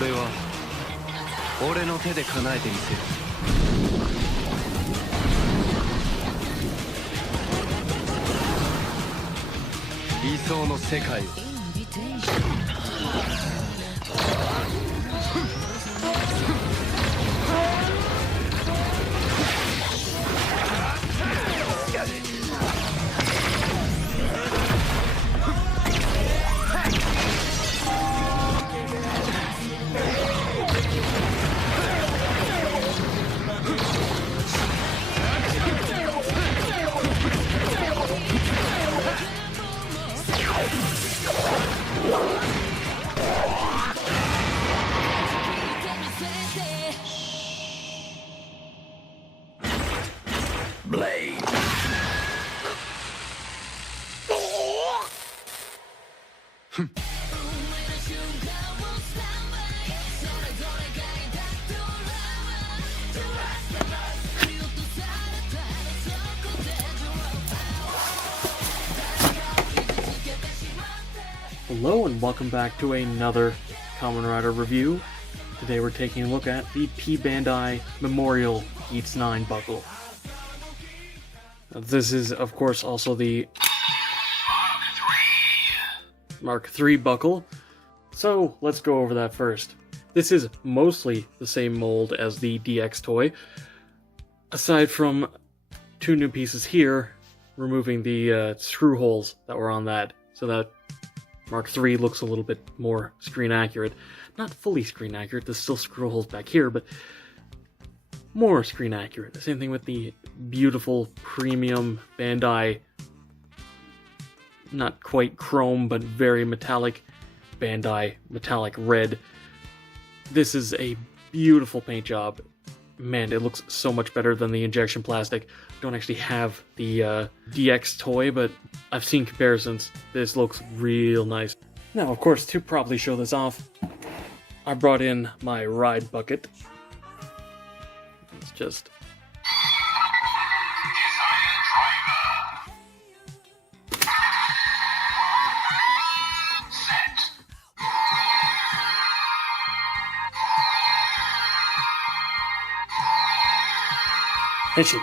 俺は俺の手で叶えてみせる。理想の世界を。Blade. Hello and welcome back to another Kamen Rider review. Today we're taking a look at the P Bandai Memorial Geats IX Buckle. Now, this is of course also the Mark.III buckle, so let's go over that first. This is mostly the same mold as the DX toy, aside from two new pieces here, removing the screw holes that were on that, so that Mark.III looks a little bit more screen accurate. Not fully screen accurate, there's still screw holes back here, but more screen accurate. The same thing with the beautiful Premium Bandai, not quite chrome, but very metallic Bandai metallic red. This is a beautiful paint job. Man, it looks so much better than the injection plastic. I don't actually have the DX toy, but I've seen comparisons. This looks real nice. Now, of course, to properly show this off, I brought in my ride bucket. It's just... Henshin.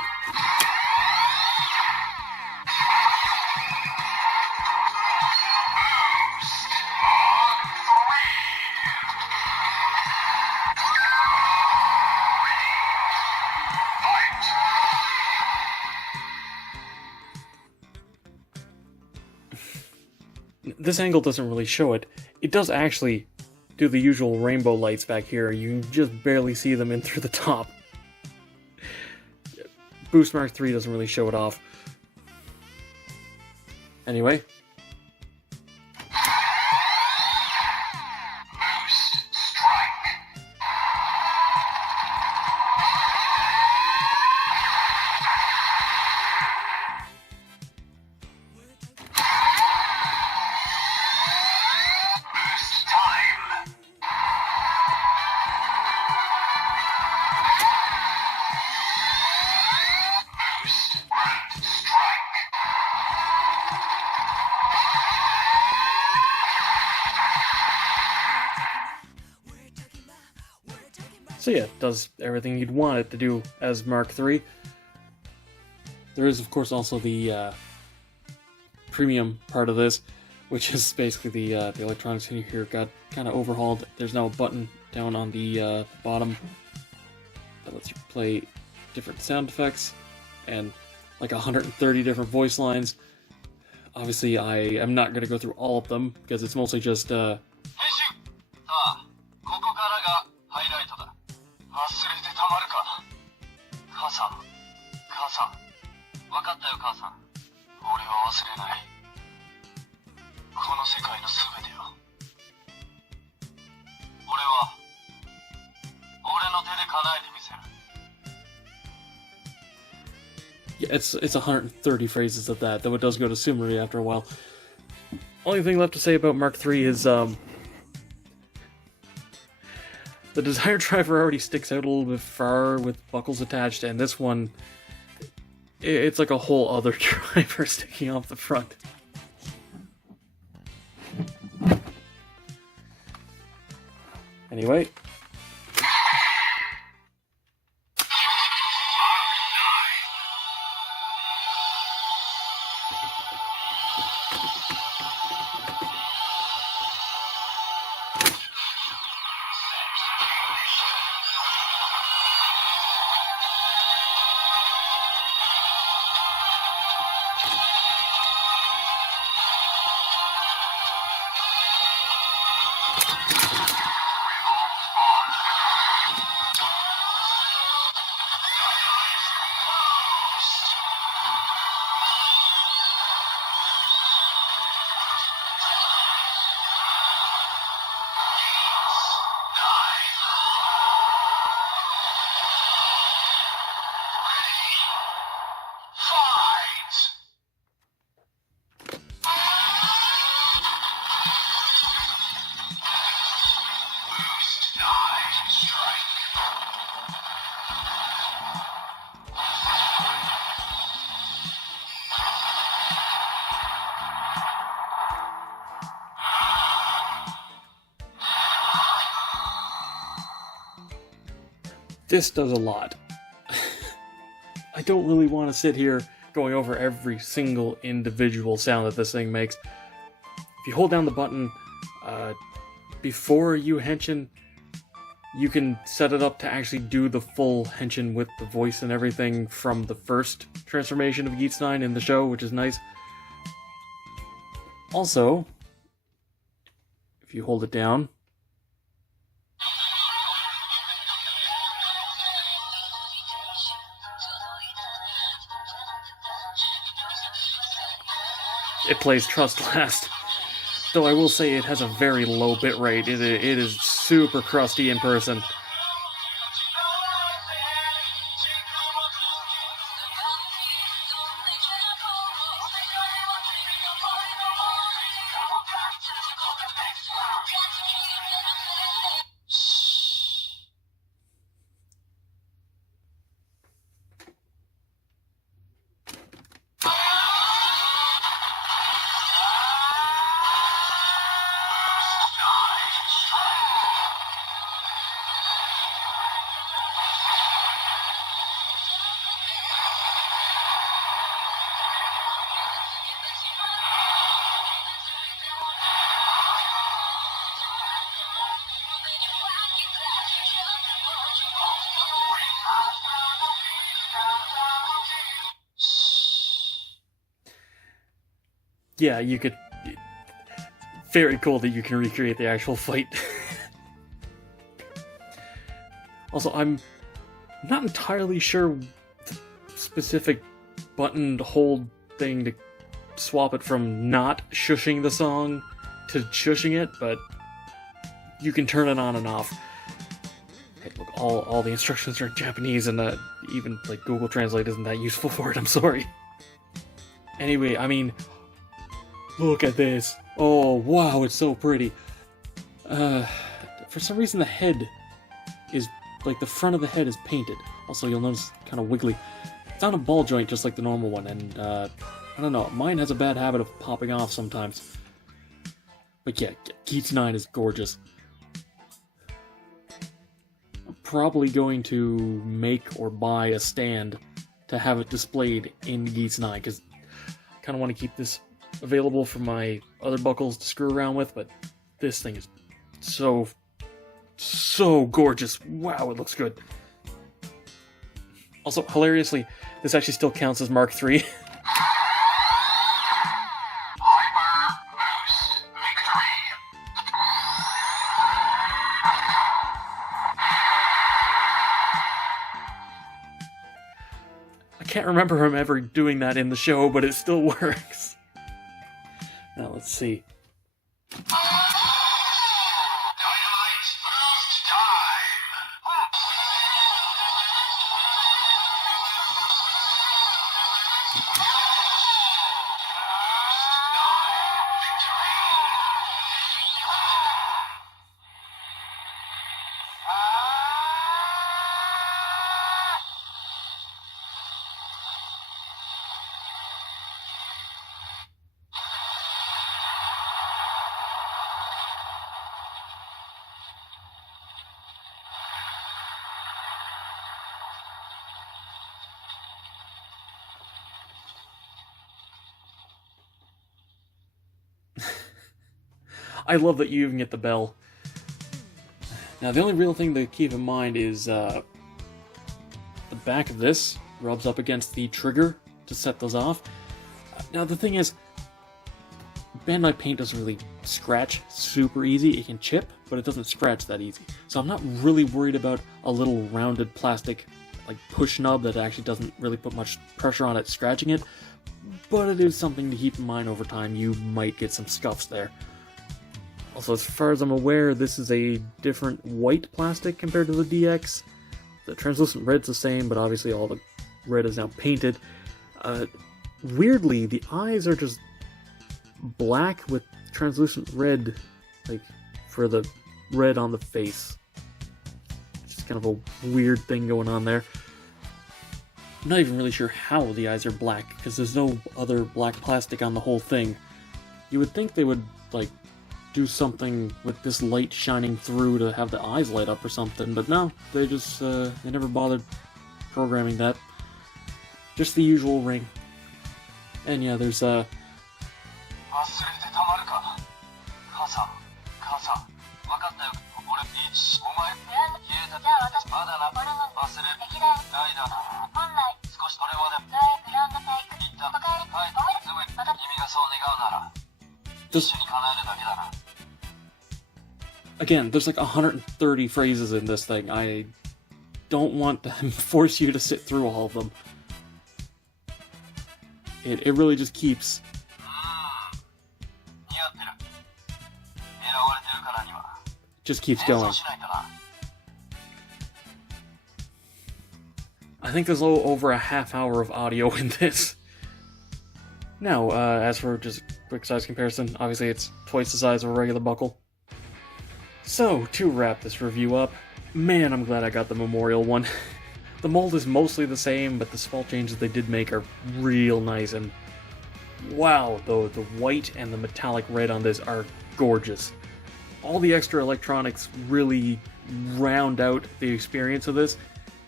This angle doesn't really show it. It does actually do the usual rainbow lights back here. You can just barely see them in through the top. Boost Mark.III doesn't really show it off. Anyway. So yeah, it does everything you'd want it to do as Mark.III. There is, of course, also the premium part of this, which is basically the electronics in here got kind of overhauled. There's now a button down on the bottom that lets you play different sound effects and like 130 different voice lines. Obviously, I am not going to go through all of them because it's mostly just yeah, it's 130 phrases of that, though it does go to Sumeri after a while. Only thing left to say about Mark.III is the Desire driver already sticks out a little bit far with buckles attached, and this one, it's like a whole other driver sticking off the front. Anyway. This does a lot. I don't really want to sit here going over every single individual sound that this thing makes. If you hold down the button before you henshin, you can set it up to actually do the full henshin with the voice and everything from the first transformation of Geats IX in the show, which is nice. Also, if you hold it down, it plays Trust Last. Though I will say it has a very low bitrate. It is super crusty in person. Yeah, you could... Very cool that you can recreate the actual fight. Also, I'm not entirely sure the specific button to hold thing to swap it from not shushing the song to shushing it, but you can turn it on and off. Hey, look, all the instructions are in Japanese, and even like Google Translate isn't that useful for it, I'm sorry. Anyway, I mean... Look at this. Oh, wow, it's so pretty. For some reason the head is, like, the front of the head is painted. Also, you'll notice it's kind of wiggly. It's not a ball joint just like the normal one, and, I don't know, mine has a bad habit of popping off sometimes. But yeah, Geats IX is gorgeous. I'm probably going to make or buy a stand to have it displayed in Geats IX, because I kind of want to keep this available for my other buckles to screw around with, but this thing is so gorgeous. Wow, it looks good. Also, hilariously, this actually still counts as Mark.III. I can't remember him ever doing that in the show, but it still works. Now, let's see. I love that you even get the bell. Now, the only real thing to keep in mind is the back of this rubs up against the trigger to set those off. Now, the thing is, Bandai paint doesn't really scratch super easy. It can chip, but it doesn't scratch that easy. So I'm not really worried about a little rounded plastic like push nub that actually doesn't really put much pressure on it scratching it. But it is something to keep in mind over time. You might get some scuffs there. Also, as far as I'm aware, this is a different white plastic compared to the DX. The translucent red's the same, but obviously all the red is now painted. Weirdly, the eyes are just black with translucent red, like, for the red on the face. Just kind of a weird thing going on there. I'm not even really sure how the eyes are black, because there's no other black plastic on the whole thing. You would think they would, like, do something with this light shining through to have the eyes light up or something, but no, they just, they never bothered programming that. Just the usual ring. And yeah, there's, again, there's like 130 phrases in this thing. I don't want to force you to sit through all of them. It really just keeps... just keeps going. I think there's a little over a half hour of audio in this. Now, as for just a quick size comparison, obviously it's twice the size of a regular buckle. So, to wrap this review up, man, I'm glad I got the Memorial one. The mold is mostly the same, but the small changes they did make are real nice, and wow, though, the white and the metallic red on this are gorgeous. All the extra electronics really round out the experience of this,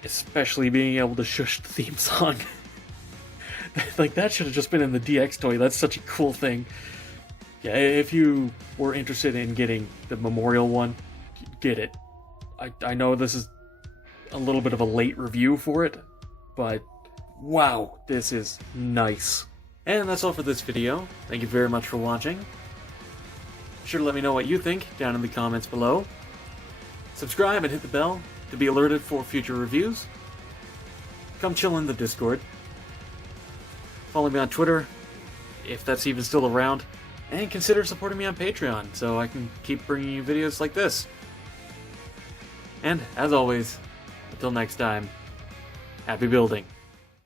especially being able to shush the theme song. Like, that should have just been in the DX toy. That's such a cool thing. Yeah, if you were interested in getting the Memorial one, get it. I know this is a little bit of a late review for it, but wow, this is nice. And that's all for this video. Thank you very much for watching. Be sure to let me know what you think down in the comments below. Subscribe and hit the bell to be alerted for future reviews. Come chill in the Discord. Follow me on Twitter, if that's even still around. And consider supporting me on Patreon so I can keep bringing you videos like this. And, as always, until next time, happy building.